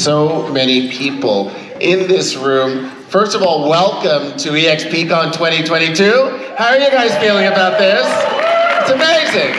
So many people in this room. First of all, welcome to eXpCON 2022. How are you guys feeling about this? It's amazing.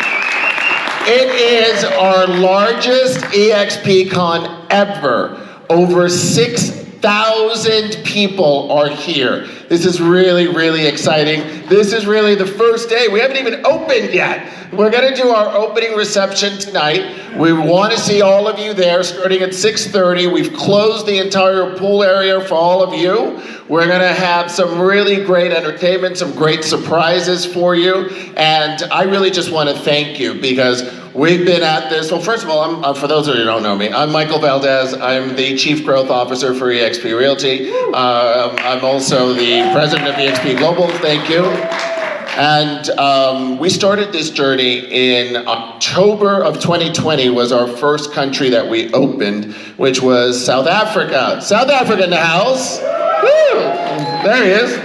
It is our largest eXpCON ever. Over 6,000 people are here. This is really, really exciting. This is really the first day. We haven't even opened yet. We're gonna do our opening reception tonight. We want to see all of you there starting at 6:30. We've closed the entire pool area for all of you. We're gonna have some really great entertainment, some great surprises for you. And I really just want to thank you because we've been at this. Well, first of all, for those of you who don't know me, I'm Michael Valdez. I'm the Chief Growth Officer for eXp Realty. I'm also the President of eXp Global. Thank you. And we started this journey in October of 2020 was our first country that we opened, which was South Africa. South Africa in the house. Woo! There he is.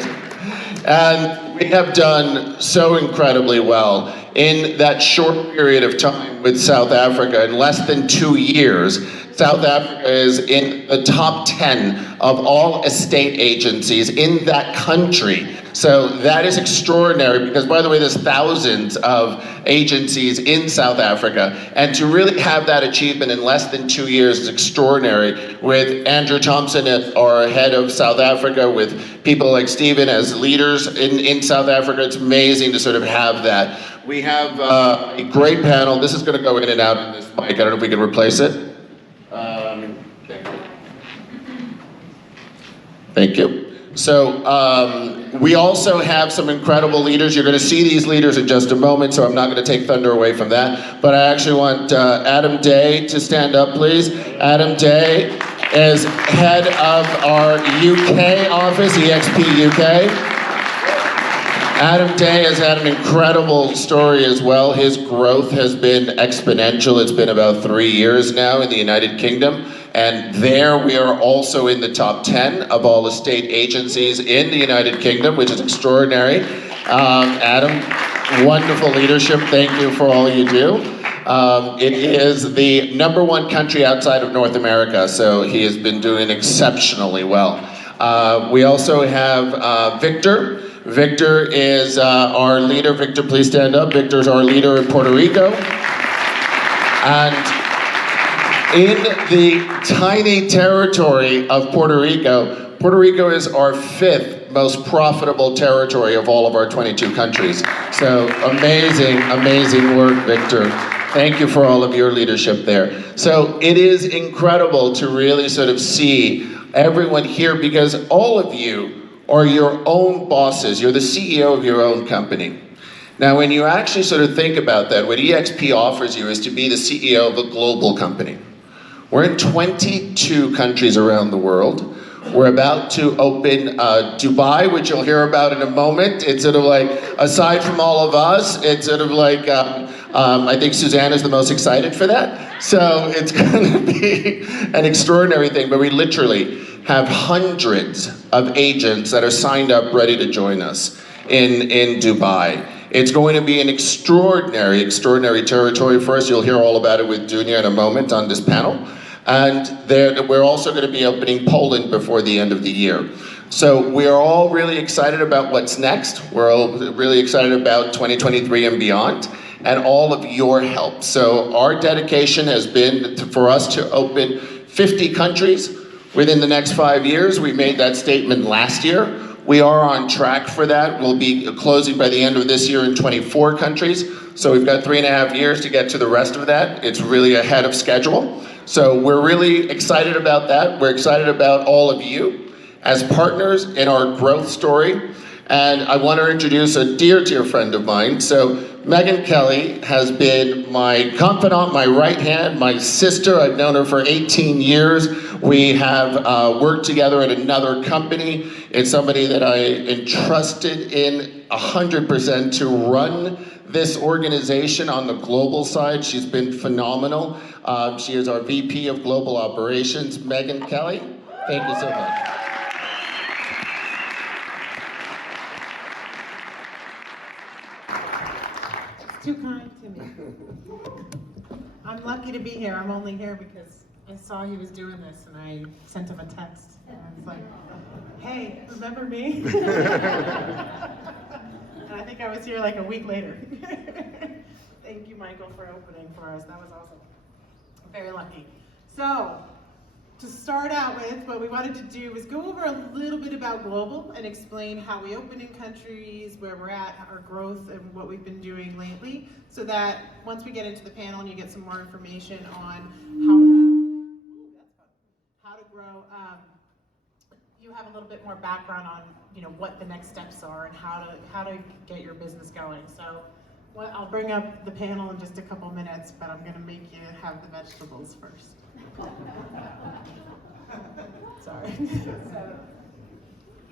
And we have done so incredibly well in that short period of time with South Africa. In less than 2 years, South Africa is in the top 10 of all estate agencies in that country. So that is extraordinary because, by the way, there's thousands of agencies in South Africa. And to really have that achievement in less than 2 years is extraordinary. With Andrew Thompson as our head of South Africa, with people like Stephen as leaders in South Africa, it's amazing to sort of have that. We have a great panel. This is going to go in and out on this mic. I don't know if we can replace it. Thank you. So we also have some incredible leaders. You're going to see these leaders in just a moment, so I'm not going to take thunder away from that. But I actually want Adam Day to stand up, please. Adam Day is head of our UK office, eXp UK. Adam Day has had an incredible story as well. His growth has been exponential. It's been about 3 years now in the United Kingdom. And there we are also in the top 10 of all estate agencies in the United Kingdom, which is extraordinary. Adam, wonderful leadership. Thank you for all you do. It is the #1 country outside of North America, so he has been doing exceptionally well. We also have Victor. Victor is our leader. Victor, please stand up. Victor is our leader in Puerto Rico. And in the tiny territory of Puerto Rico is our 5th most profitable territory of all of our 22 countries. So amazing, amazing work, Victor. Thank you for all of your leadership there. So it is incredible to really sort of see everyone here because all of you are your own bosses. You're the CEO of your own company. Now, when you actually sort of think about that, what eXp offers you is to be the CEO of a global company. We're in 22 countries around the world. We're about to open Dubai, which you'll hear about in a moment. It's sort of like, aside from all of us, it's sort of like, I think Suzanne is the most excited for that. So it's gonna be an extraordinary thing, but we literally have hundreds of agents that are signed up ready to join us in Dubai. It's going to be an extraordinary, extraordinary territory for us. You'll hear all about it with Dunya in a moment on this panel. And we're also going to be opening Poland before the end of the year. So we are all really excited about what's next. We're all really excited about 2023 and beyond, and all of your help. So our dedication has been for us to open 50 countries within the next 5 years. We made that statement last year. We are on track for that. We'll be closing by the end of this year in 24 countries. So we've got 3.5 years to get to the rest of that. It's really ahead of schedule. So we're really excited about that. We're excited about all of you as partners in our growth story. And I want to introduce a dear, dear friend of mine. So Megan Kelly has been my confidant, my right hand, my sister. I've known her for 18 years. We have worked together at another company. It's somebody that I entrusted in 100% to run this organization on the global side. She's been phenomenal. She is our VP of Global Operations, Megan Kelly. Thank you so much. Too kind to me. I'm lucky to be here. I'm only here because I saw he was doing this and I sent him a text. And I was like, hey, remember me? And I think I was here like a week later. Thank you, Michael, for opening for us. That was awesome. Very lucky. So, to start out with, what we wanted to do was go over a little bit about global and explain how we open in countries, where we're at, our growth, and what we've been doing lately, so that once we get into the panel and you get some more information on how to grow, you have a little bit more background on what the next steps are and how to get your business going. So I'll bring up the panel in just a couple minutes, but I'm going to make you have the vegetables first. Sorry. So,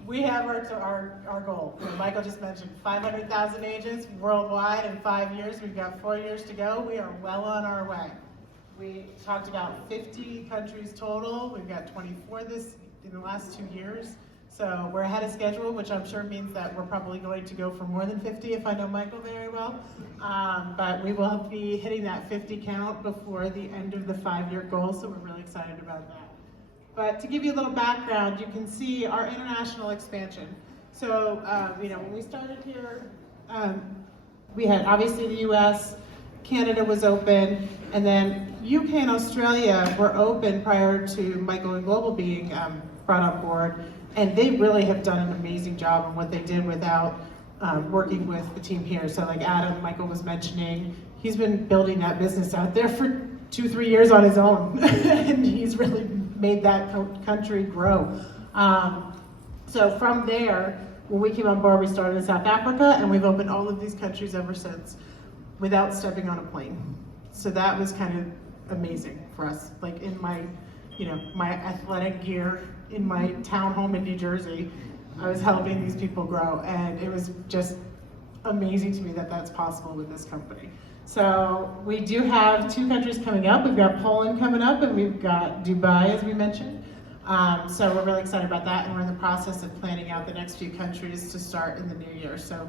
we have our goal. Michael just mentioned 500,000 agents worldwide in 5 years. We've got 4 years to go. We are well on our way. We talked about 50 countries total. We've got 24 in the last 2 years. So we're ahead of schedule, which I'm sure means that we're probably going to go for more than 50 if I know Michael very well. But we will be hitting that 50 count before the end of the 5-year goal, so we're really excited about that. But to give you a little background, you can see our international expansion. So, when we started here, we had obviously the US, Canada was open, and then UK and Australia were open prior to Michael and Global being brought on board. And they really have done an amazing job on what they did without working with the team here. So like Adam, Michael was mentioning, he's been building that business out there for 2-3 years on his own. And he's really made that country grow. So from there, when we came on board, we started in South Africa, and we've opened all of these countries ever since without stepping on a plane. So that was kind of amazing for us. Like in my athletic gear, in my townhome in New Jersey, I was helping these people grow, and it was just amazing to me that that's possible with this company. So we do have 2 countries coming up. We've got Poland coming up, and we've got Dubai, as we mentioned. So we're really excited about that, and we're in the process of planning out the next few countries to start in the new year. So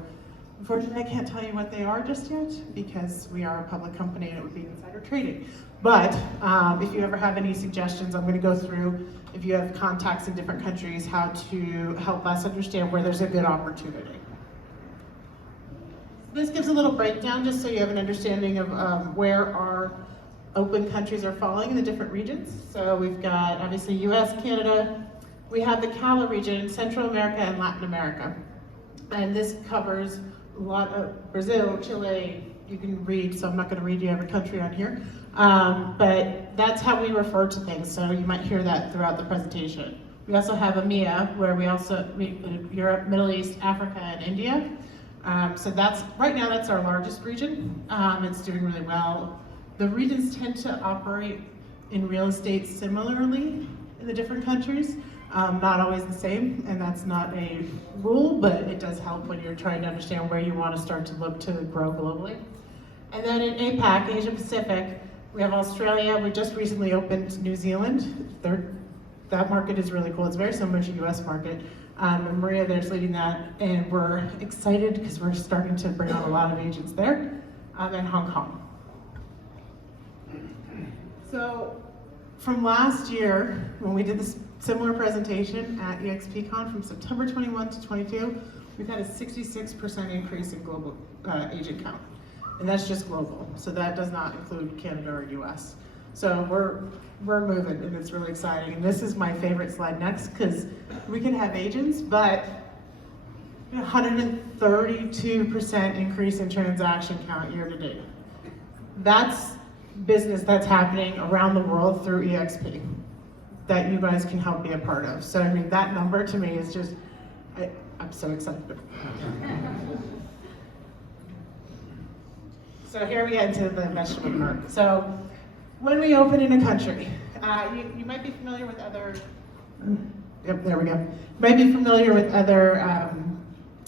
unfortunately, I can't tell you what they are just yet, because we are a public company and it would be insider trading. But if you ever have any suggestions, I'm going to go through, if you have contacts in different countries, how to help us understand where there's a good opportunity. This gives a little breakdown just so you have an understanding of where our open countries are falling in the different regions. So we've got obviously US, Canada, we have the CALA region, Central America and Latin America. And this covers a lot of Brazil, Chile, you can read, so I'm not going to read you every country on here. But that's how we refer to things, so you might hear that throughout the presentation. We also have EMEA, where we Europe, Middle East, Africa, and India. So right now that's our largest region. It's doing really well. The regions tend to operate in real estate similarly in the different countries. Not always the same, and that's not a rule, but it does help when you're trying to understand where you want to start to look to grow globally. And then in APAC, Asia Pacific, we have Australia. We just recently opened New Zealand. That market is really cool. It's very similar to the US market. And Maria there's leading that, and we're excited because we're starting to bring on a lot of agents there, and Hong Kong. So from last year, when we did this similar presentation at eXpCON from September 21 to 22, we've had a 66% increase in global agent count. And that's just global, so that does not include Canada or US. So we're moving, and it's really exciting. And this is my favorite slide next, because we can have agents, but 132% increase in transaction count year to date. That's business that's happening around the world through eXp that you guys can help be a part of. So I mean, that number to me is just, I'm so excited. So here we get into the vegetable part. So when we open in a country, you might be familiar with other, yep, there we go. You might be familiar with other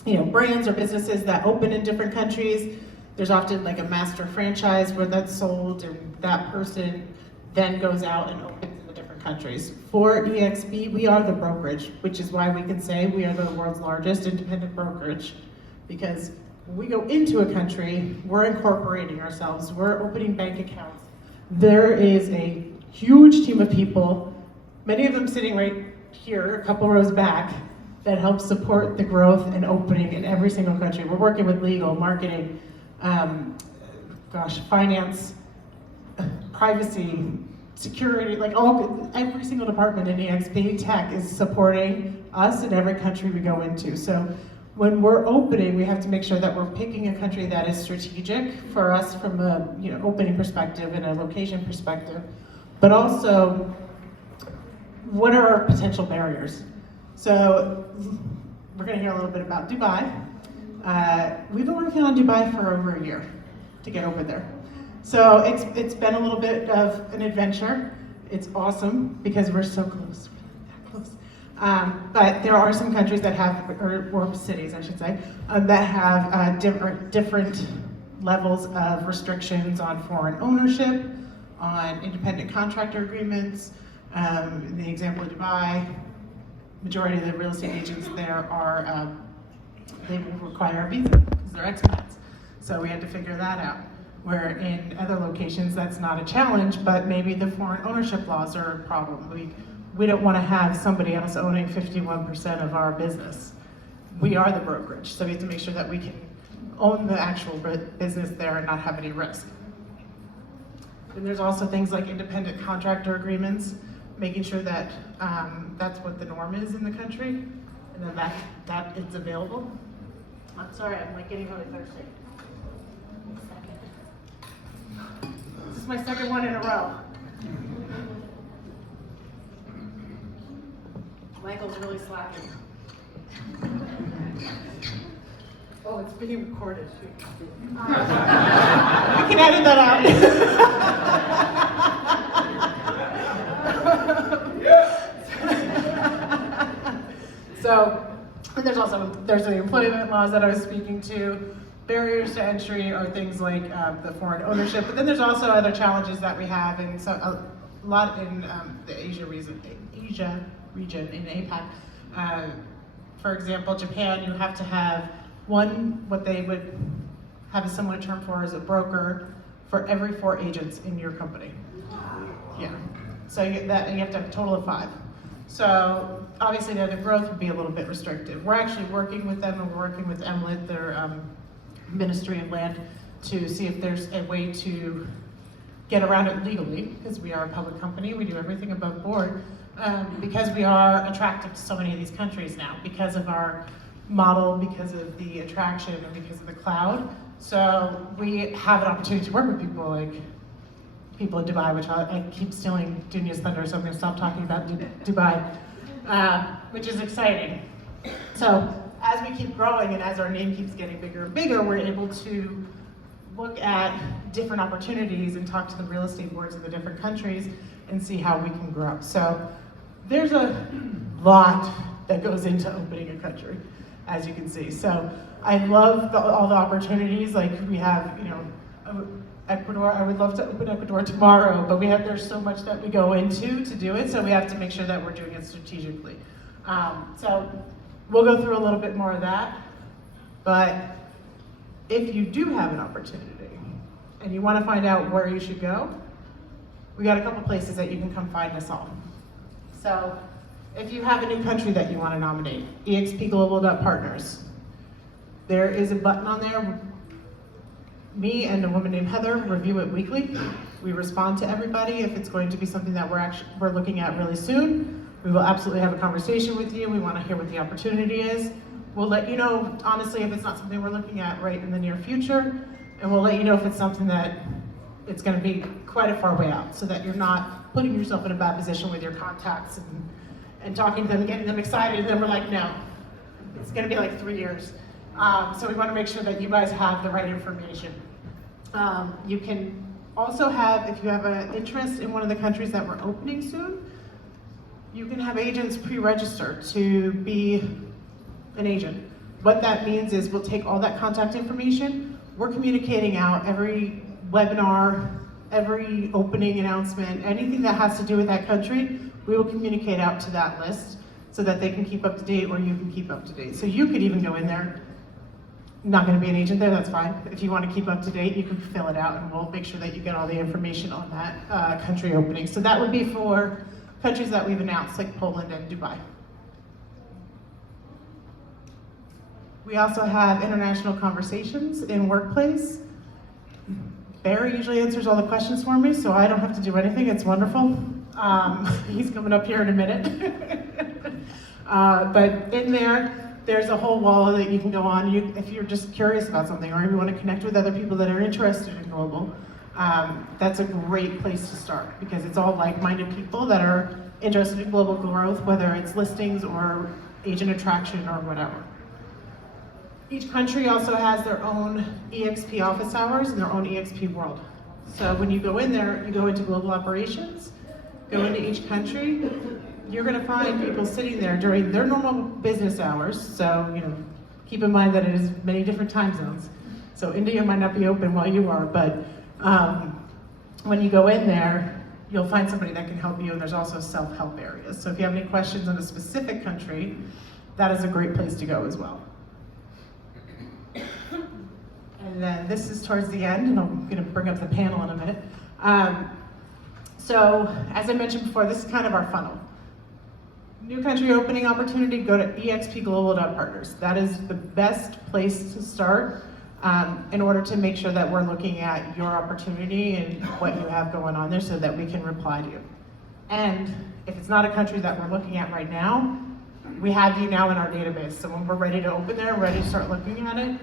brands or businesses that open in different countries. There's often like a master franchise where that's sold, and that person then goes out and opens in the different countries. For eXp, we are the brokerage, which is why we can say we are the world's largest independent brokerage, because when we go into a country, we're incorporating ourselves, we're opening bank accounts. There is a huge team of people, many of them sitting right here, a couple rows back, that help support the growth and opening in every single country. We're working with legal, marketing, finance, privacy, security, like every single department in eXp Tech is supporting us in every country we go into. So when we're opening, we have to make sure that we're picking a country that is strategic for us from a opening perspective and a location perspective, but also what are our potential barriers? So we're going to hear a little bit about Dubai. We've been working on Dubai for over a year to get over there. So it's been a little bit of an adventure. It's awesome because we're so close, that close. But there are some countries that have, or cities I should say, that have different levels of restrictions on foreign ownership, on independent contractor agreements. In the example of Dubai, majority of the real estate agents there are, they require a visa because they're expats. So we had to figure that out. Where in other locations that's not a challenge, but maybe the foreign ownership laws are a problem. We don't want to have somebody else owning 51% of our business. We are the brokerage, so we have to make sure that we can own the actual business there and not have any risk. And there's also things like independent contractor agreements, making sure that that's what the norm is in the country, and then that is available. I'm sorry, I'm like getting really thirsty. This is my second one in a row. Michael's really slacking. Oh, it's being recorded. We can edit that out. So, and there's the employment laws that I was speaking to. Barriers to entry are things like the foreign ownership, but then there's also other challenges that we have, and so a lot in the Asia region in APAC. For example, Japan, you have to have what they would have a similar term for as a broker for every 4 agents in your company. Yeah, so you have to have a total of 5. So obviously the growth would be a little bit restrictive. We're actually working with them, and we're working with MLIT, their Ministry of Land, to see if there's a way to get around it legally, because we are a public company, we do everything above board, because we are attractive to so many of these countries now, because of our model, because of the attraction, and because of the cloud. So we have an opportunity to work with people like people in Dubai, which I keep stealing Dunia's thunder, so I'm going to stop talking about Dubai, which is exciting. So as we keep growing and as our name keeps getting bigger and bigger, we're able to look at different opportunities and talk to the real estate boards of the different countries and see how we can grow. So there's a lot that goes into opening a country, as you can see. So I love all the opportunities. Like we have, Ecuador. I would love to open Ecuador tomorrow, but there's so much that we go into to do it. So we have to make sure that we're doing it strategically. So we'll go through a little bit more of that. But if you do have an opportunity and you want to find out where you should go, we got a couple places that you can come find us all. So if you have a new country that you want to nominate, eXpGlobal.partners. There is a button on there. Me and a woman named Heather review it weekly. We respond to everybody. If it's going to be something that we're looking at really soon, we will absolutely have a conversation with you. We want to hear what the opportunity is. We'll let you know, honestly, if it's not something we're looking at right in the near future, and we'll let you know if it's something that it's going to be quite a far way out, so that you're not putting yourself in a bad position with your contacts and talking to them, getting them excited, and then we're like, no, it's going to be like 3 years. So we want to make sure that you guys have the right information. You can also have, if you have an interest in one of the countries that we're opening soon, you can have agents pre-register to be an agent. What that means is we'll take all that contact information, we're communicating out every webinar, every opening announcement, anything that has to do with that country, we will communicate out to that list so that they can keep up to date, or you can keep up to date. So you could even go in there not going to be an agent there, that's fine. If you want to keep up to date, you can fill it out and we'll make sure that you get all the information on that country opening. So that would be for countries that we've announced, like Poland and Dubai. We also have international conversations in Workplace. Barry usually answers all the questions for me, so I don't have to do anything. It's wonderful. He's coming up here in a minute. But in there's a whole wall that you can go on if you're just curious about something, or if you want to connect with other people that are interested in global. That's a great place to start, because it's all like-minded people that are interested in global growth, whether it's listings or agent attraction or whatever. Each country also has their own eXp office hours and their own eXp world. So when you go in there, you go into global operations, go into each country, you're gonna find people sitting there during their normal business hours. So, keep in mind that it is many different time zones. So India might not be open while you are, but when you go in there, you'll find somebody that can help you, and there's also self-help areas. So if you have any questions on a specific country, that is a great place to go as well. And then this is towards the end, and I'm going to bring up the panel in a minute. So, as I mentioned before, this is kind of our funnel. New country opening opportunity, go to expglobal.partners. That is the best place to start in order to make sure that we're looking at your opportunity and what you have going on there so that we can reply to you. And if it's not a country that we're looking at right now, we have you now in our database. So when we're ready to open there, ready to start looking at it,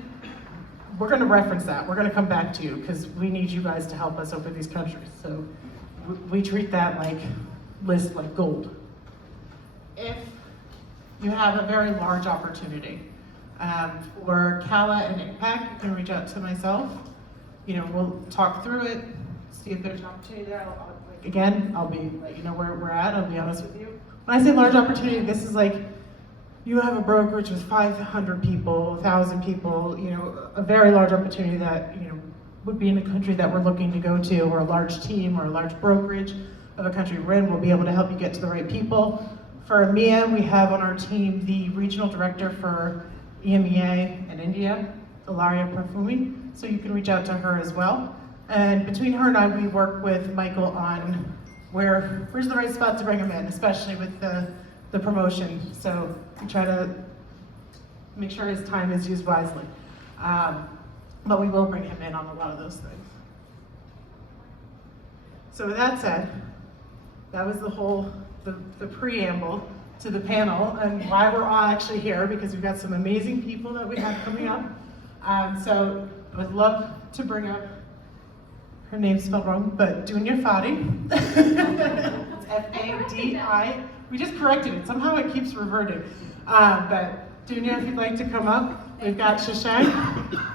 we're going to reference that. We're going to come back to you because we need you guys to help us open these countries. So we treat that list like gold. If you have a very large opportunity for CALA and ICPAC, you can reach out to myself. We'll talk through it, see if there's an opportunity there. I'll be let you know where we're at. I'll be honest with you. When I say large opportunity, this is you have a brokerage with 500 people, 1,000 people, a very large opportunity that, would be in a country that we're looking to go to, or a large team, or a large brokerage of a country we're in. We'll be able to help you get to the right people. For EMEA, we have on our team the regional director for EMEA and India, Ilaria Perfumi, so you can reach out to her as well. And between her and I, we work with Michael on where's the right spot to bring him in, especially with the promotion. So we try to make sure his time is used wisely. But we will bring him in on a lot of those things. So with that said, that was the preamble to the panel and why we're all actually here, because we've got some amazing people that we have coming up. So I would love to bring up, her name's spelled wrong, but Dunya Fadi. It's F-A-D-I. We just corrected it. Somehow it keeps reverting. But Dunya, if you'd like to come up. We've got Shashank.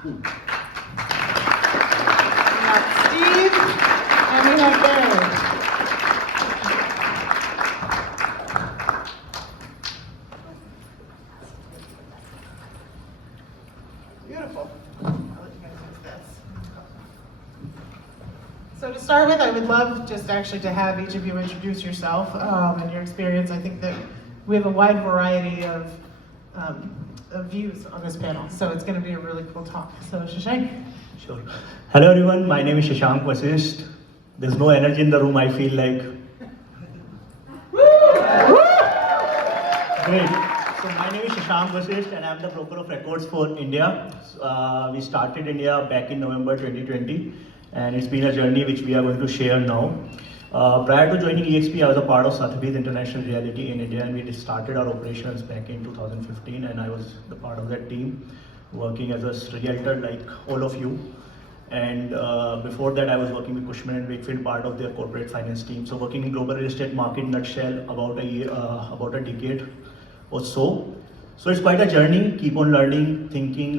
We got Steve. And we have Barry. Beautiful. I'll let you guys use this. So to start with, I would love just actually to have each of you introduce yourself and your experience. I think that we have a wide variety of views on this panel, so it's going to be a really cool talk. So Shashank. Sure. Hello everyone, my name is Shashank Vasisht. There's no energy in the room, I feel like. Great. So my name is Shashank Vasisht and I'm the broker of records for India. We started India back in November 2020 and it's been a journey which we are going to share now. Prior to joining eXp, I was a part of Sotheby's International Realty in India, and we started our operations back in 2015, and I was the part of that team, working as a realtor like all of you. And before that, I was working with Cushman & Wakefield, part of their corporate finance team. So working in global real estate market nutshell, about a decade or so. So it's quite a journey, keep on learning, thinking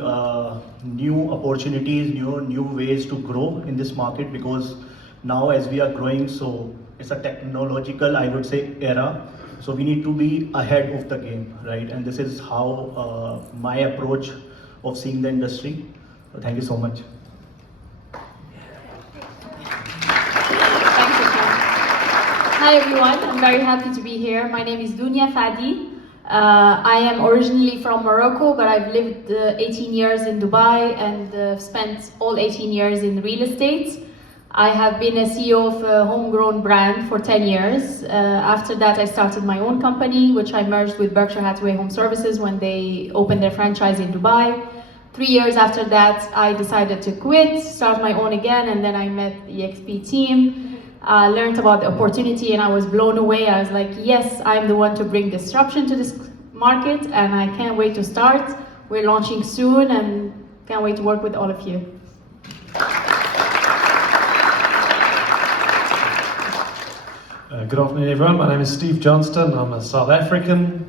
new opportunities, new ways to grow in this market, because now as we are growing, so it's a technological, I would say, era. So we need to be ahead of the game, right? And this is how my approach of seeing the industry. So thank you so much. Hi everyone, I'm very happy to be here. My name is Dunya Fadi. I am originally from Morocco, but I've lived 18 years in Dubai and spent all 18 years in real estate. I have been a CEO of a homegrown brand for 10 years. After that, I started my own company, which I merged with Berkshire Hathaway Home Services when they opened their franchise in Dubai. 3 years after that, I decided to quit, start my own again, and then I met the eXp team. Learned about the opportunity and I was blown away. I was like, yes, I'm the one to bring disruption to this market and I can't wait to start. We're launching soon and can't wait to work with all of you. Good afternoon, everyone. My name is Steve Johnstone. I'm a South African,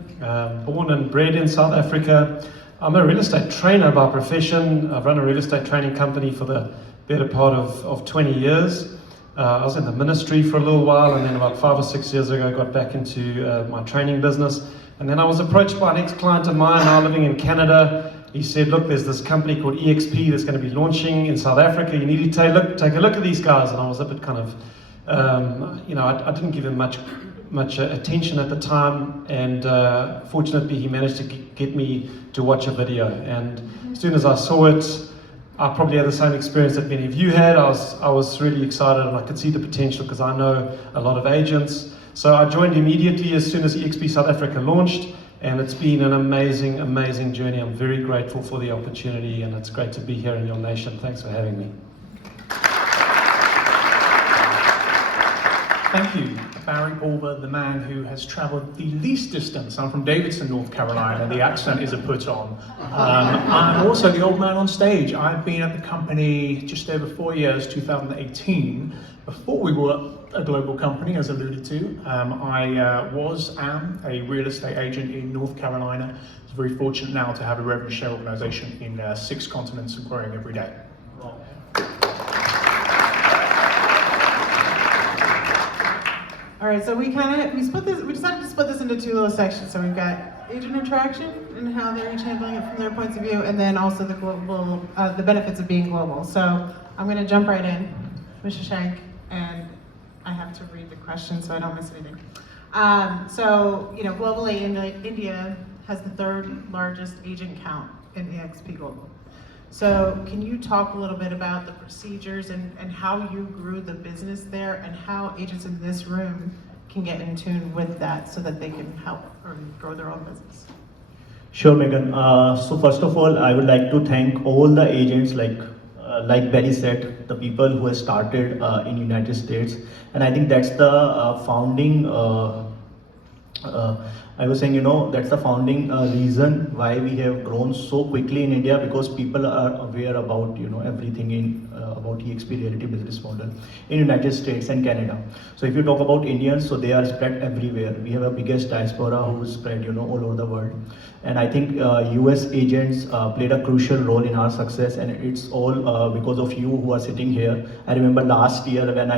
born and bred in South Africa. I'm a real estate trainer by profession. I've run a real estate training company for the better part of 20 years. I was in the ministry for a little while, and then about 5 or 6 years ago I got back into my training business. And then I was approached by an ex-client of mine now living in Canada. He said, look, there's this company called eXp that's going to be launching in South Africa. You need to take a look at these guys. And I was a bit kind of, I didn't give him much attention at the time. And fortunately, he managed to get me to watch a video. And as soon as I saw it, I probably had the same experience that many of you had. I was really excited and I could see the potential because I know a lot of agents. So I joined immediately as soon as eXp South Africa launched, and it's been an amazing, amazing journey. I'm very grateful for the opportunity and it's great to be here in your nation. Thanks for having me. Thank you, Barry Bulber, the man who has traveled the least distance. I'm from Davidson, North Carolina. The accent is a put on. I'm also the old man on stage. I've been at the company just over 4 years, 2018. Before we were a global company, as alluded to, am a real estate agent in North Carolina. I'm very fortunate now to have a revenue share organization in 6 continents and growing every day. All right, so we decided to split this into 2 little sections. So we've got agent attraction and how they're each handling it from their points of view, and then also the global, the benefits of being global. So I'm going to jump right in, Mr. Shank, and I have to read the question so I don't miss anything. Globally, India has the 3rd largest agent count in eXp Global. So can you talk a little bit about the procedures and how you grew the business there and how agents in this room can get in tune with that so that they can help or grow their own business? Sure, Megan. So first of all, I would like to thank all the agents, like Barry said, the people who have started in United States. And I think that's the founding I was saying, that's the founding reason why we have grown so quickly in India, because people are aware about, everything about eXp Realty business model in United States and Canada. So if you talk about Indians, so they are spread everywhere. We have a biggest diaspora who is spread, all over the world. And I think US agents played a crucial role in our success, and it's all because of you who are sitting here. I remember last year when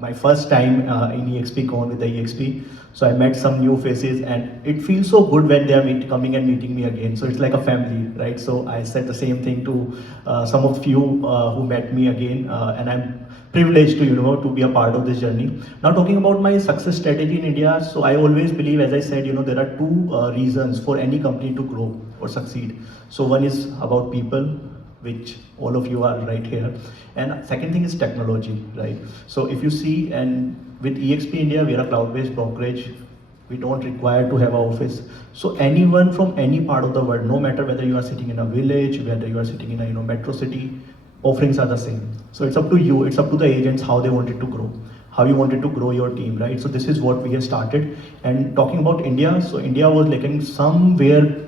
my first time in eXpCON with the eXp. So I met some new faces, and it feels so good when they are coming and meeting me again. So it's like a family, right? So I said the same thing to some of you who met me again, and I'm privileged to be a part of this journey. Now talking about my success strategy in India, so I always believe, as I said, there are 2 reasons for any company to grow or succeed. So one is about people, which all of you are right here. And second thing is technology, right? So if you see, and with eXp India, we are a cloud-based brokerage. We don't require to have an office. So anyone from any part of the world, no matter whether you are sitting in a village, whether you are sitting in a metro city, offerings are the same. So it's up to you, it's up to the agents how they wanted to grow, how you wanted to grow your team, right? So this is what we have started. And talking about India, so India was looking somewhere,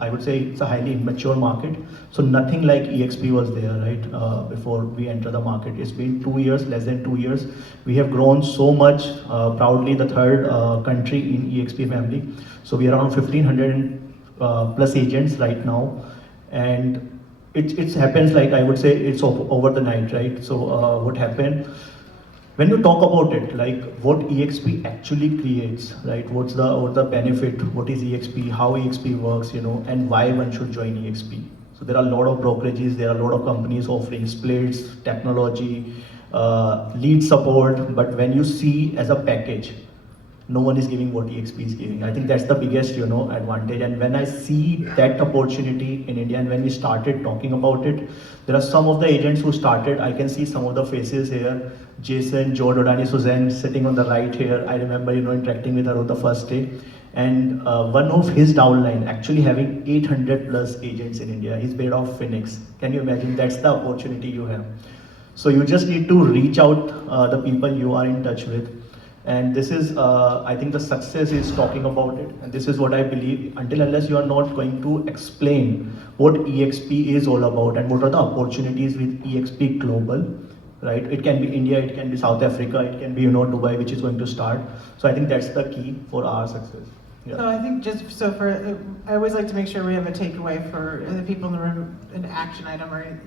I would say it's a highly immature market. So nothing like eXp was there, right? Before we enter the market. It's been 2 years, less than 2 years. We have grown so much, proudly the 3rd country in eXp family. So we are around 1,500 plus agents right now. And it happens, like I would say, it's over the night, right? So what happened? When you talk about it, like what eXp actually creates, right? What's the benefit? What is eXp? How eXp works, and why one should join eXp? So there are a lot of brokerages, there are a lot of companies offering splits, technology, lead support. But when you see as a package, no one is giving what eXp is giving. I think that's the biggest, advantage. And when I see that opportunity in India, and when we started talking about it, there are some of the agents who started. I can see some of the faces here. Jason, Joe, Dodani, Suzanne sitting on the right here. I remember, interacting with her on the first day. And one of his downline actually having 800 plus agents in India. He's based off Phoenix. Can you imagine? That's the opportunity you have. So you just need to reach out the people you are in touch with. And this is, I think the success is talking about it. And this is what I believe, until unless you are not going to explain what eXp is all about and what are the opportunities with eXp Global, right? It can be India, it can be South Africa, it can be, Dubai, which is going to start. So I think that's the key for our success. Yeah. So I think I always like to make sure we have a takeaway for the people in the room, an action item, or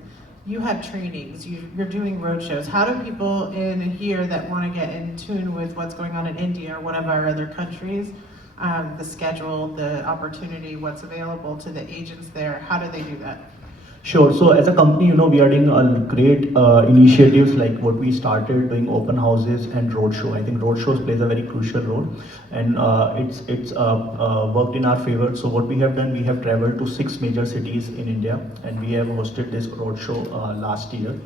you have trainings, you're doing roadshows. How do people in here that want to get in tune with what's going on in India or whatever other countries, the schedule, the opportunity, what's available to the agents there, how do they do that? Sure. So as a company, we are doing a great initiatives like what we started doing open houses and roadshow. I think roadshows plays a very crucial role, and it's worked in our favor. So what we have done, we have traveled to 6 major cities in India, and we have hosted this roadshow last year.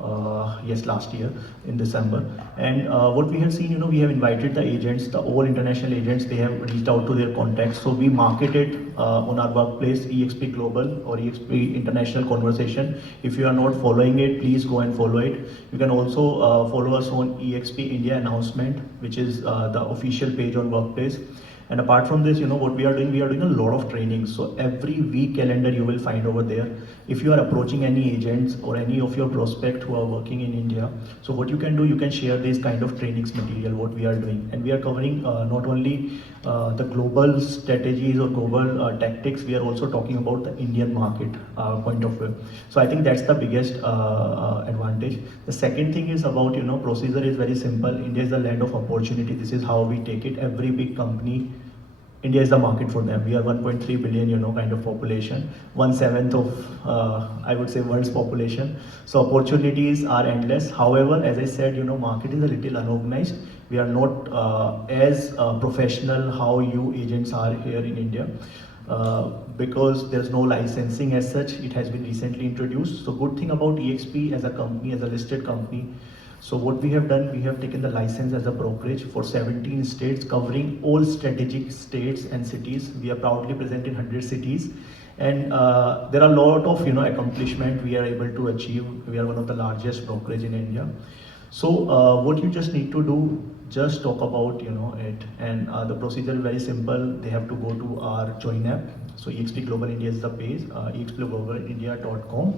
Last year in December. And what we have seen, we have invited the agents, the all international agents, they have reached out to their contacts. So we marketed on our workplace eXp Global or eXp International Conversation. If you are not following it, please go and follow it. You can also follow us on eXp India announcement, which is the official page on workplace. And apart from this, what we are doing a lot of trainings. So every week calendar you will find over there. If you are approaching any agents or any of your prospects who are working in India, so what you can do, you can share this kind of trainings material, what we are doing. And we are covering not only the global strategies or global tactics, we are also talking about the Indian market point of view. So I think that's the biggest advantage. The second thing is about, procedure is very simple. India is the land of opportunity. This is how we take it. Every big company, India is the market for them. We are 1.3 billion, kind of population, 1/7 of, I would say, world's population. So opportunities are endless. However, as I said, market is a little unorganized. We are not as professional how you agents are here in India. Because there's no licensing as such. It has been recently introduced. So good thing about eXp as a company, as a listed company. So what we have done, we have taken the license as a brokerage for 17 states, covering all strategic states and cities. We are proudly present in 100 cities. And there are a lot of accomplishment we are able to achieve. We are one of the largest brokerage in India. So what you just need to do, just talk about it. And the procedure is very simple. They have to go to our join app. So eXp Global India is the page, eXpGlobalindia.com.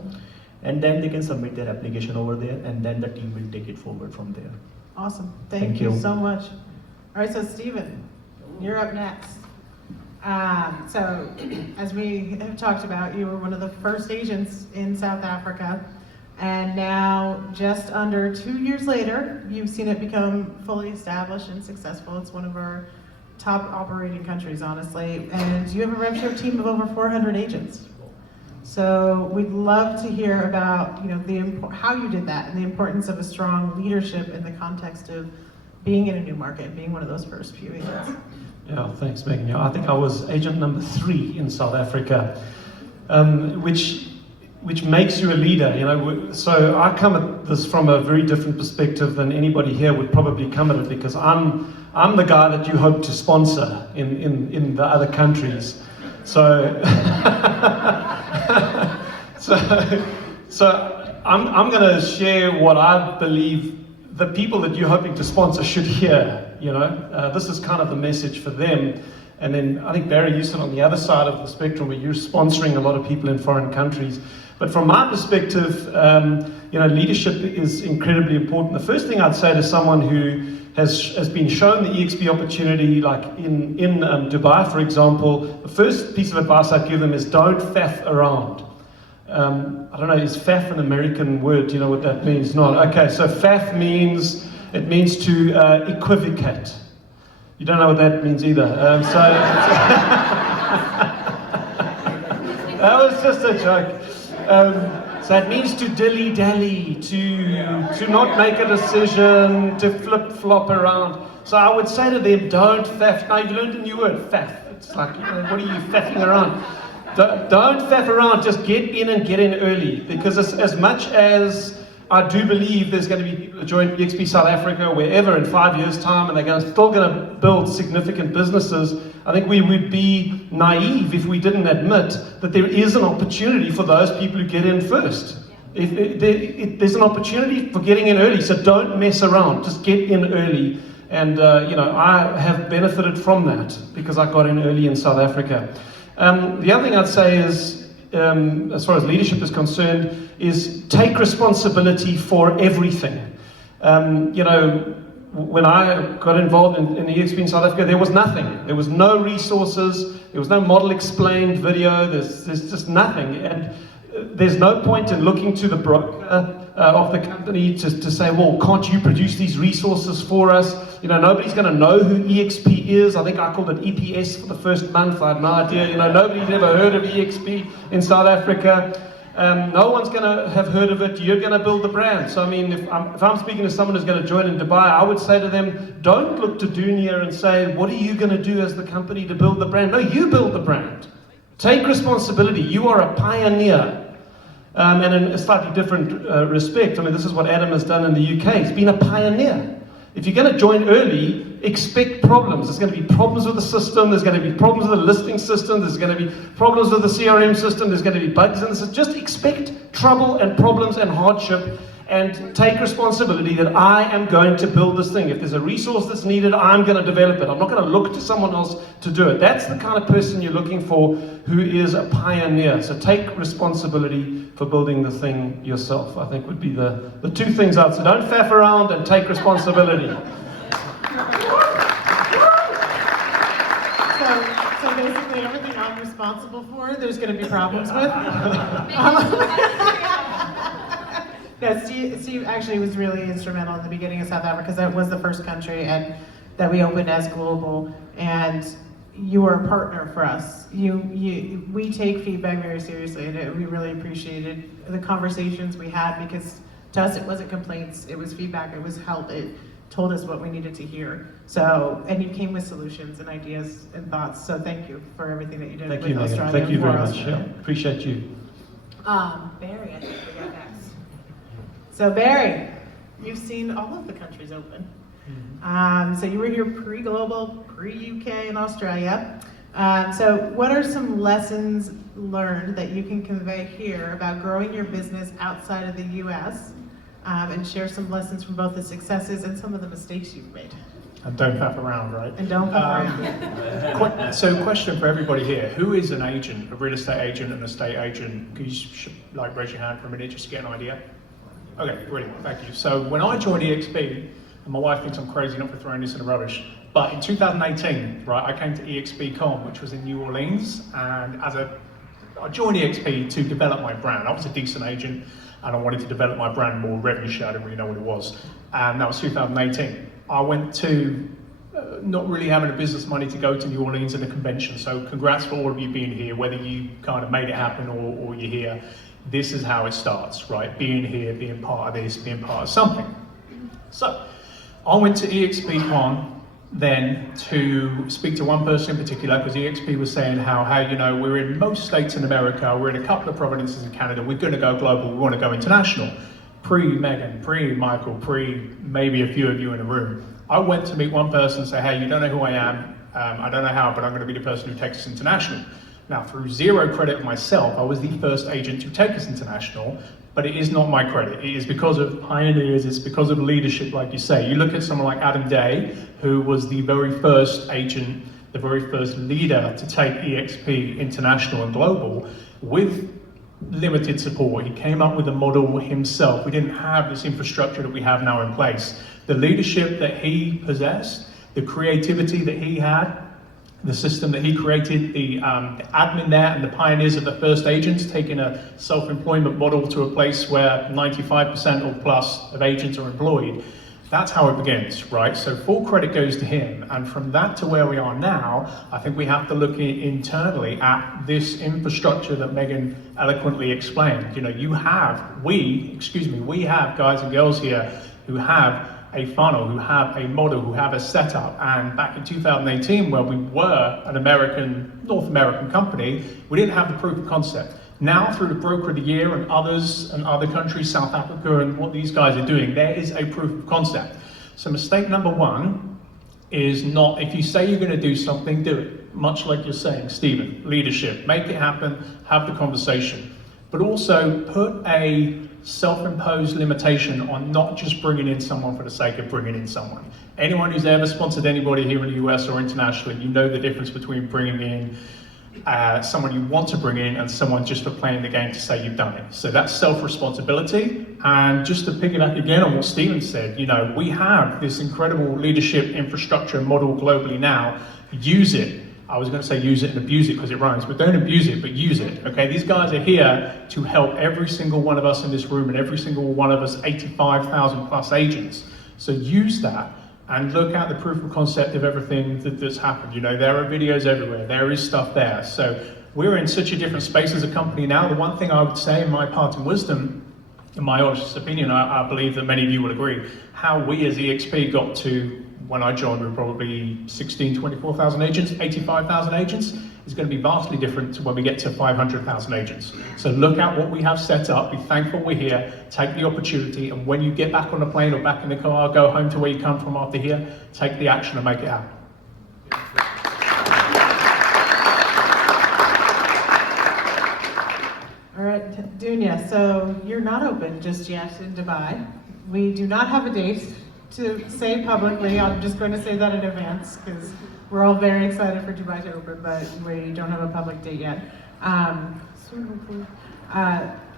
And then they can submit their application over there, and then the team will take it forward from there. Awesome. Thank you so much. All right, so Stephen, you're up next. So as we have talked about, you were one of the first agents in South Africa, and now just under 2 years later, you've seen it become fully established and successful. It's one of our top operating countries, honestly, and you have a rev team of over 400 agents. So we'd love to hear about how you did that and the importance of a strong leadership in the context of being in a new market, being one of those first few agents. Yeah, thanks, Megan. Yeah, I think I was agent number 3 in South Africa, which makes you a leader. So I come at this from a very different perspective than anybody here would probably come at it, because I'm the guy that you hope to sponsor in the other countries. So. So I'm going to share what I believe the people that you're hoping to sponsor should hear. This is kind of the message for them. And then I think, Barry, you sit on the other side of the spectrum where you're sponsoring a lot of people in foreign countries. But from my perspective, leadership is incredibly important. The first thing I'd say to someone who has been shown the eXp opportunity, like in Dubai, for example, the first piece of advice I'd give them is don't faff around. I don't know, is faff an American word? Do you know what that means? Not. Okay, so faff means to equivocate. You don't know what that means either. That was just a joke. So it means to dilly-dally, to not make a decision, to flip-flop around. So I would say to them, don't faff. Now you've learned a new word, faff. It's like, what are you faffing around? Don't faff around, just get in and get in early. Because as much as I do believe there's going to be people who join eXp South Africa or wherever in 5 years' time, and they're still going to build significant businesses, I think we would be naive if we didn't admit that there is an opportunity for those people who get in first. There's an opportunity for getting in early, so don't mess around, just get in early. And I have benefited from that because I got in early in South Africa. The other thing I'd say is, as far as leadership is concerned, is take responsibility for everything. When I got involved in eXp in South Africa, there was nothing. There was no resources, there was no model explained video, there's just nothing. And there's no point in looking to the broker of the company to say, well, can't you produce these resources for us? Nobody's going to know who eXp is. I think I called it EPS for the first month. I had no idea. Nobody's ever heard of eXp in South Africa. No one's going to have heard of it. You're going to build the brand. So, I mean, if I'm speaking to someone who's going to join in Dubai, I would say to them, don't look to Dunia and say, what are you going to do as the company to build the brand? No, you build the brand. Take responsibility. You are a pioneer. And in a slightly different respect, I mean, this is what Adam has done in the UK. He's been a pioneer. If you're going to join early, expect problems. There's going to be problems with the system. There's going to be problems with the listing system. There's going to be problems with the CRM system. There's going to be bugs in the system. Just expect trouble and problems and hardship, and take responsibility that I am going to build this thing. If there's a resource that's needed, I'm going to develop it. I'm not going to look to someone else to do it. That's the kind of person you're looking for, who is a pioneer. So take responsibility for building the thing yourself, I think would be the two things I'd say. Don't faff around and take responsibility. So basically everything I'm responsible for, there's going to be problems with. No, Steve actually was really instrumental in the beginning of South Africa, because that was the first country and that we opened as global, and you were a partner for us. We take feedback very seriously, and we really appreciated the conversations we had, because to us it wasn't complaints, it was feedback, it was help, it told us what we needed to hear. So, and you came with solutions and ideas and thoughts, so thank you for everything that you did with Australia. Thank you very much. Australia. Yeah, appreciate you. Barry, I think we got next. So Barry, you've seen all of the countries open. So you were here pre-global, pre-UK and Australia. So what are some lessons learned that you can convey here about growing your business outside of the US, and share some lessons from both the successes and some of the mistakes you've made? And don't faff around, right? And don't faff around. So question for everybody here. Who is an agent, a real estate agent, an estate agent? Can you raise your hand for a minute just to get an idea? Okay, brilliant, thank you. So when I joined eXp, and my wife thinks I'm crazy not for throwing this in the rubbish, but in 2018, right, I came to eXpCON, which was in New Orleans, and I joined eXp to develop my brand. I was a decent agent, and I wanted to develop my brand more. Revenue share, I didn't really know what it was. And that was 2018. I went to not really having the business money to go to New Orleans in a convention, so congrats for all of you being here, whether you kind of made it happen or you're here. This is how it starts, right? Being here, being part of this, being part of something. So, I went to eXpCON then to speak to one person in particular, because eXp was saying how we're in most states in America, we're in a couple of provinces in Canada, we're going to go global, we want to go international. Pre-Megan, pre-Michael, maybe a few of you in the room. I went to meet one person and say, hey, you don't know who I am, I don't know how, but I'm going to be the person who takes us international. Now, through zero credit of myself, I was the first agent to take us international, but it is not my credit. It is because of pioneers, it's because of leadership, like you say. You look at someone like Adam Day, who was the very first agent, the very first leader to take eXp international and global with limited support. He came up with a model himself. We didn't have this infrastructure that we have now in place. The leadership that he possessed, the creativity that he had, the system that he created, the admin there, and the pioneers of the first agents, taking a self-employment model to a place where 95% or plus of agents are employed. That's how it begins, right? So full credit goes to him. And from that to where we are now, I think we have to look internally at this infrastructure that Megan eloquently explained. We have guys and girls here who have a funnel, who have a model, who have a setup. And back in 2018, where we were an North American company, we didn't have the proof of concept. Now, through the Broker of the Year and others and other countries, South Africa and what these guys are doing, there is a proof of concept. So mistake number one is not, if you say you're going to do something, do it. Much like you're saying, Stephen, leadership, make it happen, have the conversation. But also put a self-imposed limitation on not just bringing in someone for the sake of bringing in someone. Anyone who's ever sponsored anybody here in the US or internationally, you know the difference between bringing in someone you want to bring in and someone just for playing the game to say you've done it. So that's self-responsibility. And just to piggyback again on what Stephen said, you know, we have this incredible leadership infrastructure model globally now. Use it. I was going to say use it and abuse it because it rhymes, but don't abuse it, but use it. Okay, these guys are here to help every single one of us in this room and every single one of us 85,000 plus agents. So use that. And look at the proof of concept of everything that's happened. You know, there are videos everywhere. There is stuff there. So we're in such a different space as a company now. The one thing I would say in my part and wisdom, in my honest opinion, I believe that many of you will agree, how we as eXp got to, when I joined, we were probably 24,000 agents, 85,000 agents, is going to be vastly different to when we get to 500,000 agents. So look at what we have set up, be thankful we're here, take the opportunity, and when you get back on the plane or back in the car, go home to where you come from after here, take the action and make it happen. All right, Dunya, so you're not open just yet in Dubai. We do not have a date to say publicly. I'm just going to say that in advance because we're all very excited for Dubai to open, but we don't have a public date yet.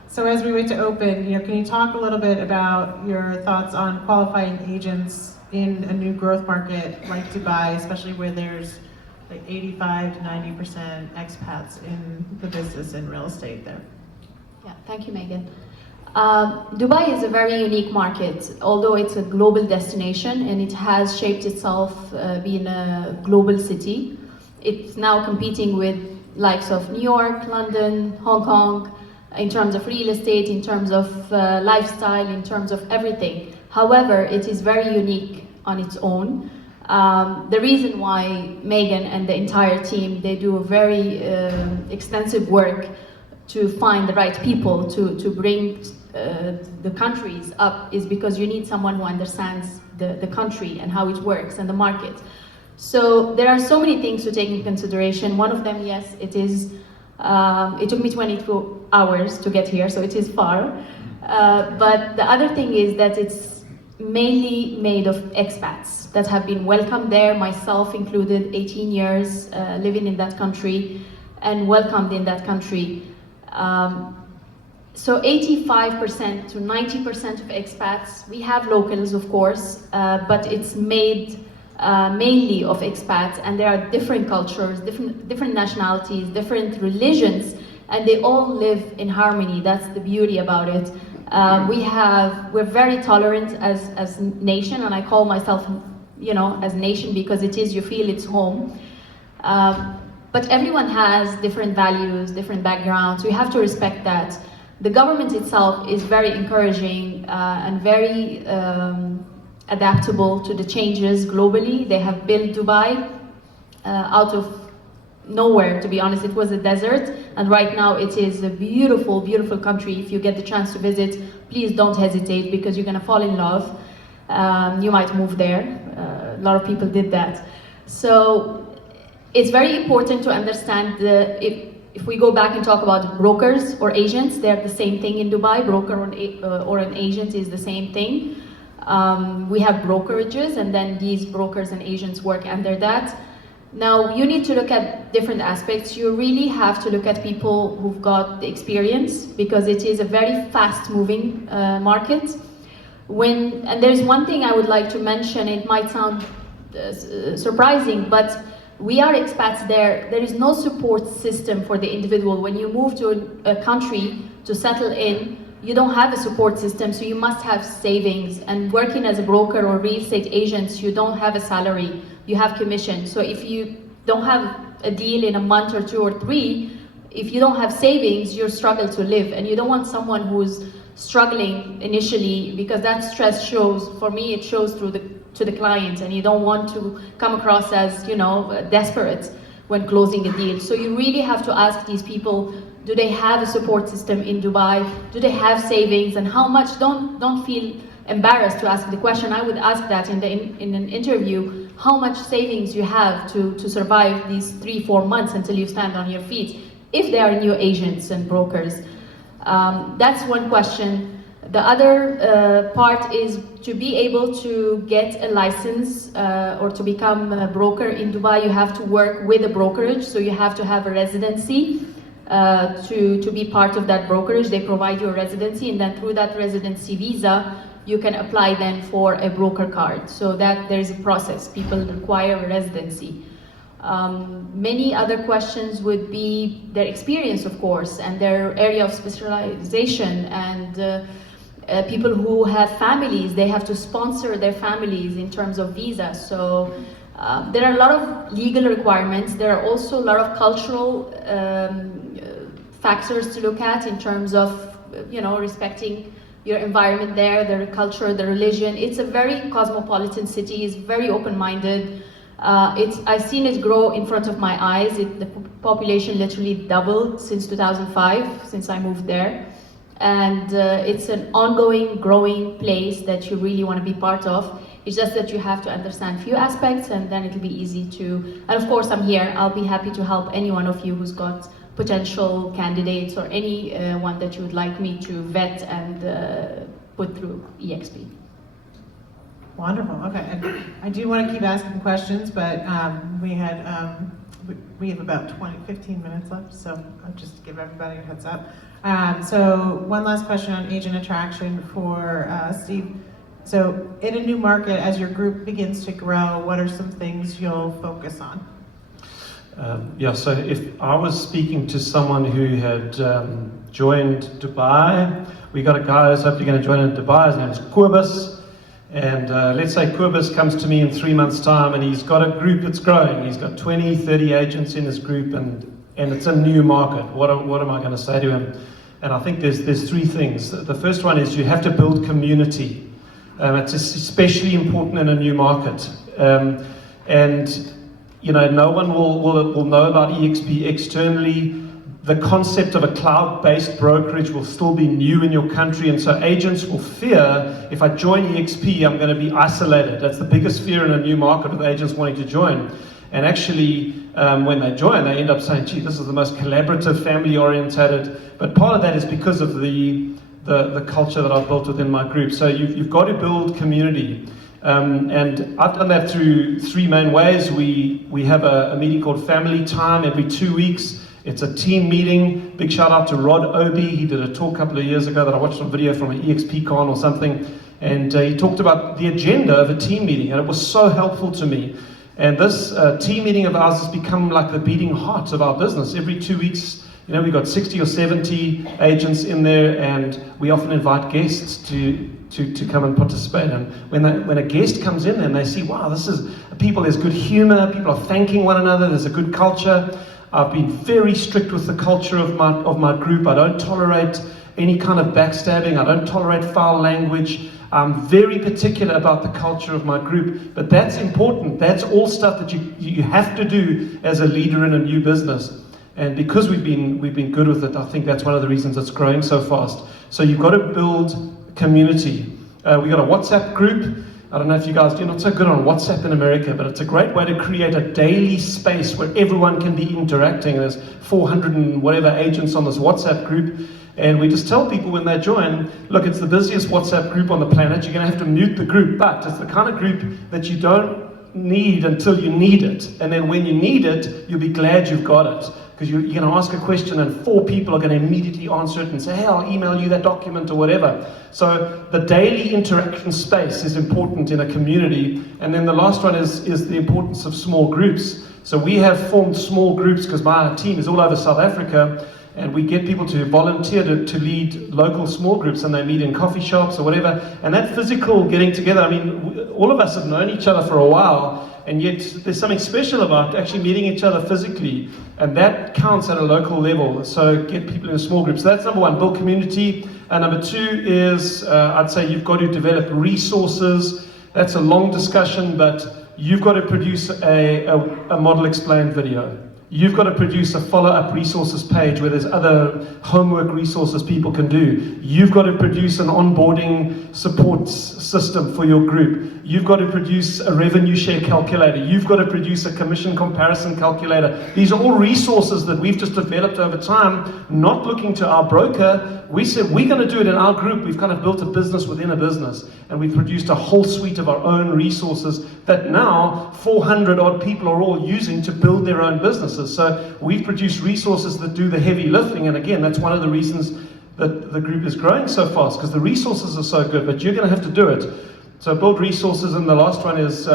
So as we wait to open, you know, can you talk a little bit about your thoughts on qualifying agents in a new growth market like Dubai, especially where there's like 85 to 90% expats in the business and real estate there? Yeah, thank you, Megan. Dubai is a very unique market, although it's a global destination and it has shaped itself being a global city. It's now competing with likes of New York, London, Hong Kong, in terms of real estate, in terms of lifestyle, in terms of everything. However, it is very unique on its own. The reason why Megan and the entire team, they do a very extensive work to find the right people to bring the countries up is because you need someone who understands the country and how it works and the market. So there are so many things to take into consideration. One of them, yes, it is, it took me 22 hours to get here, so it is far. But the other thing is that it's mainly made of expats that have been welcomed there, myself included, 18 years living in that country and welcomed in that country. So 85% to 90% of expats, we have locals of course, but it's made mainly of expats, and there are different cultures, different nationalities, different religions, and they all live in harmony. That's the beauty about it. We're very tolerant as nation, and I call myself, you know, as nation because it is, you feel it's home. But everyone has different values, different backgrounds. We have to respect that. The government itself is very encouraging and very adaptable to the changes globally. They have built Dubai out of nowhere, to be honest. It was a desert, and right now it is a beautiful, beautiful country. If you get the chance to visit, please don't hesitate because you're gonna fall in love. You might move there. A lot of people did that. So it's very important to understand if we go back and talk about brokers or agents, they're the same thing in Dubai. Broker or an agent is the same thing. We have brokerages, and then these brokers and agents work under that. Now, you need to look at different aspects. You really have to look at people who've got the experience because it is a very fast-moving market. And there's one thing I would like to mention, it might sound surprising, but we are expats there. There is no support system for the individual. When you move to a country to settle in, you don't have a support system, so you must have savings. And working as a broker or real estate agent, you don't have a salary, you have commission. So if you don't have a deal in a month or 2 or 3, if you don't have savings, you struggle to live. And you don't want someone who's struggling initially, because that stress shows, for me, it shows through to the client, and you don't want to come across as, you know, desperate when closing a deal. So you really have to ask these people, do they have a support system in Dubai? Do they have savings? And how much? Don't feel embarrassed to ask the question. I would ask that in an interview, how much savings you have to survive these 3-4 months until you stand on your feet, if they are new agents and brokers. That's one question. The other part is to be able to get a license or to become a broker in Dubai. You have to work with a brokerage, so you have to have a residency to be part of that brokerage. They provide you a residency, and then through that residency visa, you can apply then for a broker card. So that there's a process. People require a residency. Many other questions would be their experience, of course, and their area of specialization, and people who have families, they have to sponsor their families in terms of visa. So there are a lot of legal requirements. There are also a lot of cultural factors to look at in terms of, you know, respecting your environment there, the culture, the religion. It's a very cosmopolitan city. It's very open-minded. I've seen it grow in front of my eyes. The population literally doubled since 2005, since I moved there. And it's an ongoing, growing place that you really want to be part of. It's just that you have to understand a few aspects, and then it'll be easy to, and of course I'm here. I'll be happy to help any one of you who's got potential candidates or any one that you would like me to vet and put through eXp. Wonderful. Okay, and I do want to keep asking questions, but we have about 15 minutes left, so I'll just give everybody a heads up. So one last question on agent attraction for Steve. So in a new market, as your group begins to grow, what are some things you'll focus on? Yeah, so if I was speaking to someone who had joined Dubai, we got a guy who's hopefully going to join in Dubai. His name is Quibus. And let's say Quibus comes to me in 3 months' time, and he's got a group that's growing. He's got 20, 30 agents in his group, and it's a new market. What am I going to say to him? And I think there's 3 things. The first one is you have to build community. It's especially important in a new market. And you know, no one will know about eXp externally. The concept of a cloud-based brokerage will still be new in your country, and so agents will fear, if I join eXp, I'm going to be isolated. That's the biggest fear in a new market with agents wanting to join. And actually, when they join, they end up saying, gee, this is the most collaborative, family-orientated. But part of that is because of the culture that I've built within my group. So you've got to build community. And I've done that through 3 main ways. We have a meeting called Family Time every 2 weeks. It's a team meeting. Big shout out to Rod Obi. He did a talk a couple of years ago that I watched on video from an eXpCON or something. And he talked about the agenda of a team meeting, and it was so helpful to me. And this team meeting of ours has become like the beating heart of our business. Every 2 weeks, you know, we've got 60 or 70 agents in there, and we often invite guests to come and participate. And when a guest comes in and they see, wow, there's good humor, people are thanking one another, there's a good culture. I've been very strict with the culture of my group. I don't tolerate any kind of backstabbing. I don't tolerate foul language. I'm very particular about the culture of my group. But that's important. That's all stuff that you have to do as a leader in a new business. And because we've been good with it, I think that's one of the reasons it's growing so fast. So you've got to build community. We've got a WhatsApp group. I don't know if you guys do, not so good on WhatsApp in America, but it's a great way to create a daily space where everyone can be interacting. There's 400 and whatever agents on this WhatsApp group, and we just tell people when they join, look, it's the busiest WhatsApp group on the planet. You're going to have to mute the group, but it's the kind of group that you don't need until you need it. And then when you need it, you'll be glad you've got it. Because you're going to ask a question and 4 people are going to immediately answer it and say, hey, I'll email you that document or whatever. So the daily interaction space is important in a community. And then the last one is the importance of small groups. So we have formed small groups because my team is all over South Africa, and we get people to volunteer to lead local small groups, and they meet in coffee shops or whatever. And that physical getting together, I mean, all of us have known each other for a while, and yet there's something special about actually meeting each other physically, and that counts at a local level. So get people in small groups. So that's number one, build community. And number two is, I'd say you've got to develop resources. That's a long discussion, but you've got to produce a model explained video. You've got to produce a follow-up resources page where there's other homework resources people can do. You've got to produce an onboarding support system for your group. You've got to produce a revenue share calculator. You've got to produce a commission comparison calculator. These are all resources that we've just developed over time, not looking to our broker. We said we're going to do it in our group. We've kind of built a business within a business, and we've produced a whole suite of our own resources that now 400 odd people are all using to build their own businesses. So we've produced resources that do the heavy lifting, and again, that's one of the reasons that the group is growing so fast, because the resources are so good, but you're going to have to do it. So build resources, and the last one is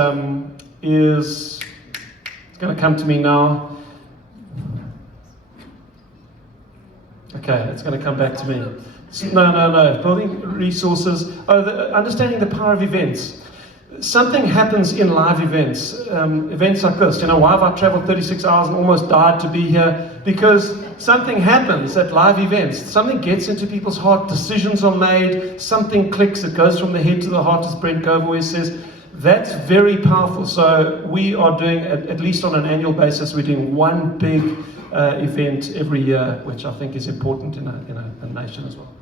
it's going to come to me now. Okay, it's going to come back to me. No. Building resources. Understanding the power of events. Something happens in live events. Events like this. You know, why have I traveled 36 hours and almost died to be here? Because something happens at live events. Something gets into people's heart. Decisions are made. Something clicks. It goes from the head to the heart, as Brent Gove always says. That's very powerful. So we are doing, at least on an annual basis, we're doing one big event every year, which I think is important in a nation as well.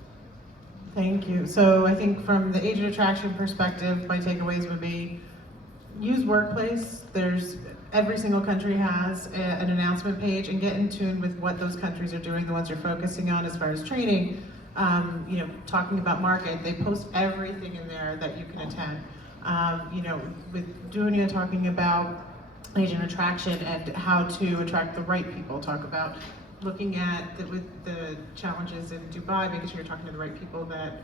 Thank you. So I think from the agent attraction perspective, my takeaways would be use Workplace. Every single country has an announcement page, and get in tune with what those countries are doing, the ones you're focusing on as far as training, talking about market. They post everything in there that you can attend. With Dunia talking about agent attraction and how to attract the right people, talk about looking at with the challenges in Dubai, making sure you're talking to the right people that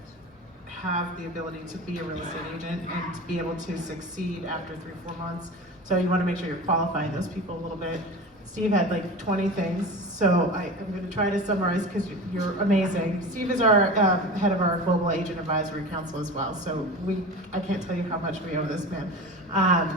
have the ability to be a real estate agent and to be able to succeed after 3-4 months. So you want to make sure you're qualifying those people a little bit. Steve had like 20 things, so I'm going to try to summarize because you're amazing. Steve is our head of our Global Agent Advisory Council as well, so I can't tell you how much we owe this man. But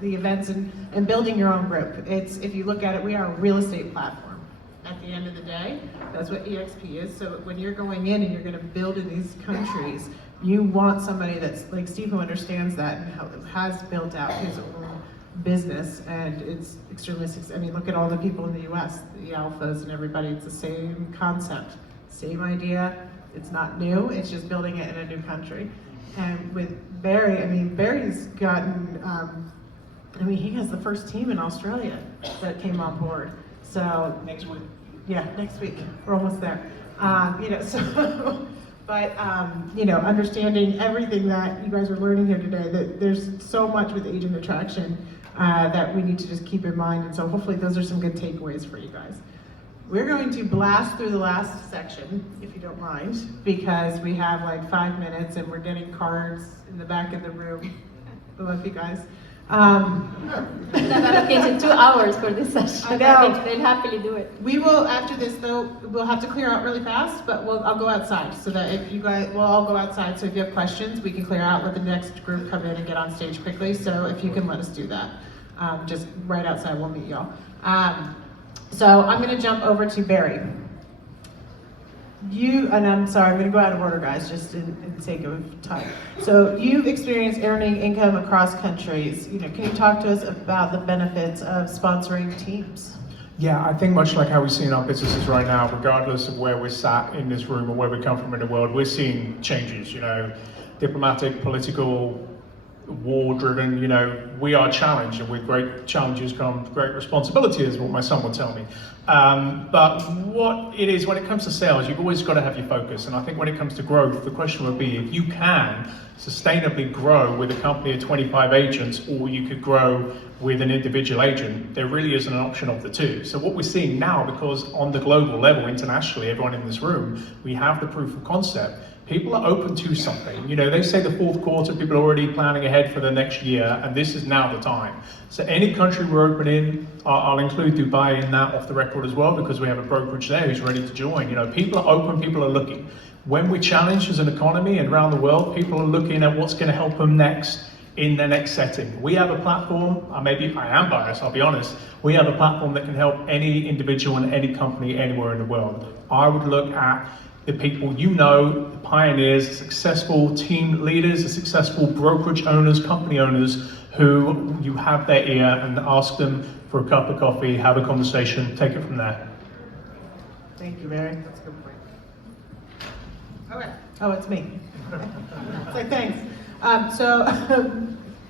the events and building your own group. If you look at it, we are a real estate platform. At the end of the day, that's what eXp is. So when you're going in and you're going to build in these countries, you want somebody that's like Steve, who understands that and has built out his own business, and it's extremely successful. I mean, look at all the people in the US, the alphas and everybody. It's the same concept, same idea. It's not new, it's just building it in a new country. And with Barry, Barry's gotten, he has the first team in Australia that came on board. So Next week. Yeah, next week. We're almost there. Understanding everything that you guys are learning here today, that there's so much with agent attraction that we need to just keep in mind. And so hopefully those are some good takeaways for you guys. We're going to blast through the last section, if you don't mind, because we have like 5 minutes and we're getting cards in the back of the room. I love you guys. I've allocated 2 hours for this session. I know. They'll happily do it. We will, after this though, we'll have to clear out really fast, but I'll go outside so that we'll all go outside, so if you have questions, we can clear out, let the next group come in and get on stage quickly, so if you can let us do that. Just right outside, we'll meet y'all. So I'm gonna jump over to Barry. And I'm sorry, I'm gonna go out of order, guys, just in sake of time. So you've experienced earning income across countries. Can you talk to us about the benefits of sponsoring teams? Yeah, I think much like how we see in our businesses right now, regardless of where we're sat in this room or where we come from in the world, we're seeing changes, diplomatic, political, war-driven, we are challenged, and with great challenges comes great responsibility, is what my son would tell me. But what it is, when it comes to sales, you've always got to have your focus. And I think when it comes to growth, the question would be, if you can sustainably grow with a company of 25 agents, or you could grow with an individual agent, there really isn't an option of the two. So what we're seeing now, because on the global level, internationally, everyone in this room, we have the proof of concept. People are open to something. They say the fourth quarter, people are already planning ahead for the next year, and this is now the time. So any country we're open in, I'll include Dubai in that off the record as well, because we have a brokerage there who's ready to join. People are open, people are looking. When we're challenged as an economy and around the world, people are looking at what's going to help them next in their next setting. We have a platform, maybe I am biased, I'll be honest, we have a platform that can help any individual and any company anywhere in the world. I would look at the people you know, the pioneers, the successful team leaders, the successful brokerage owners, company owners, who you have their ear, and ask them for a cup of coffee, have a conversation, take it from there. Thank you, Mary. That's a good point. Okay. Oh, it's me. It's like, thanks.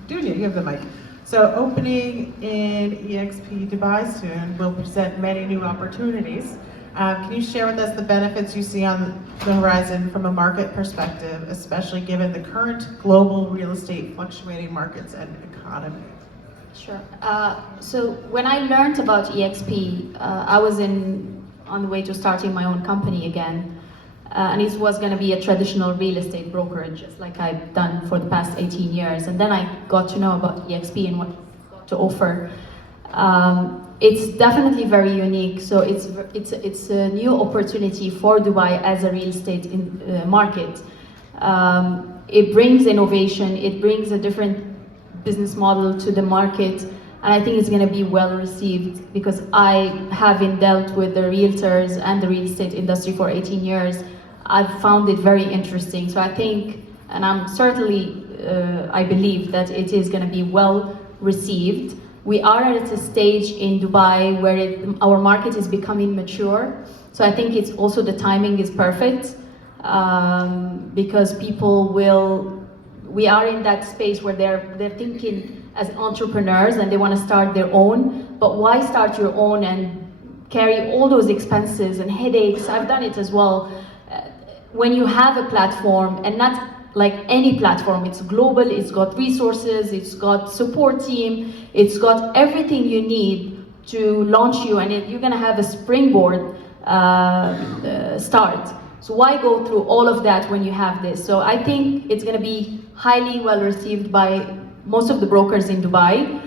Dunya, you have the mic. So opening in eXp Dubai soon will present many new opportunities. Can you share with us the benefits you see on the horizon from a market perspective, especially given the current global real estate fluctuating markets and economy? Sure. So when I learned about eXp, I was on the way to starting my own company again. And it was going to be a traditional real estate brokerage, just like I've done for the past 18 years. And then I got to know about eXp and what it's got to offer. It's definitely very unique. So it's a new opportunity for Dubai as a real estate market. It brings innovation. It brings a different business model to the market. And I think it's going to be well received because I, having dealt with the realtors and the real estate industry for 18 years, I've found it very interesting. So I think, and I'm certainly, I believe that it is going to be well received. We are at a stage in Dubai where our market is becoming mature. So I think it's also the timing is perfect because we are in that space where they're thinking as entrepreneurs and they want to start their own. But why start your own and carry all those expenses and headaches? I've done it as well. When you have a platform, and not like any platform, it's global, it's got resources, it's got support team, it's got everything you need to launch you, and you're gonna have a springboard start. So why go through all of that when you have this? So I think it's gonna be highly well received by most of the brokers in Dubai.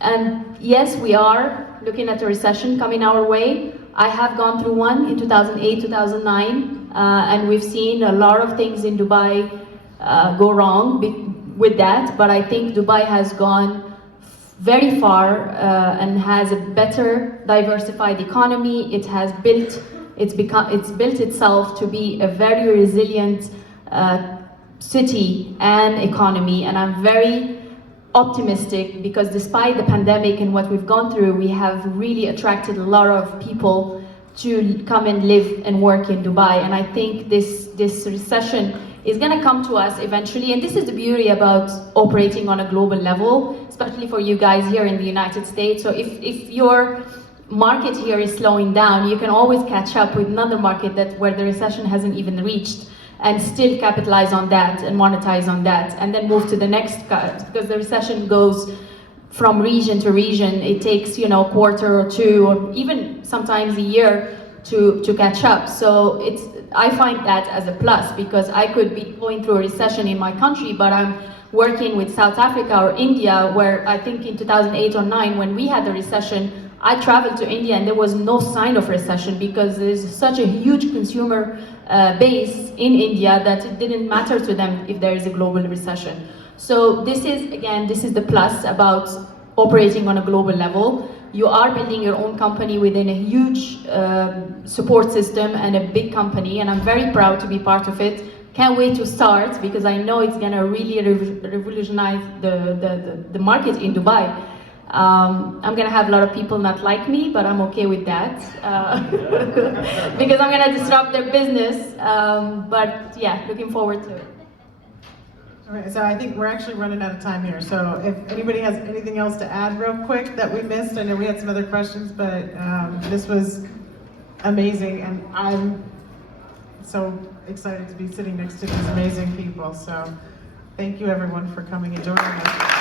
And yes, we are looking at a recession coming our way. I have gone through one in 2008, 2009, and we've seen a lot of things in Dubai go wrong with that, but I think Dubai has gone very far and has a better diversified economy. It has built itself to be a very resilient city and economy, and I'm very optimistic because despite the pandemic and what we've gone through, we have really attracted a lot of people to come and live and work in Dubai. And I think this recession is going to come to us eventually. And this is the beauty about operating on a global level, especially for you guys here in the United States. So if your market here is slowing down, you can always catch up with another market where the recession hasn't even reached, and still capitalize on that and monetize on that, and then move to the next cut, because the recession goes from region to region. It takes, a quarter or two, or even sometimes a year to catch up. So I find that as a plus, because I could be going through a recession in my country, but I'm working with South Africa or India, where I think in 2008 or 9, when we had the recession, I traveled to India and there was no sign of recession because there's such a huge consumer base in India that it didn't matter to them if there is a global recession. So this is the plus about operating on a global level. You are building your own company within a huge support system and a big company, and I'm very proud to be part of it. Can't wait to start because I know it's gonna really revolutionize the market in Dubai. I'm gonna have a lot of people not like me, but I'm okay with that because I'm gonna disrupt their business. But yeah, looking forward to it. All right, so I think we're actually running out of time here. So if anybody has anything else to add real quick that we missed, I know we had some other questions, but this was amazing, and I'm so excited to be sitting next to these amazing people. So thank you everyone for coming and joining us.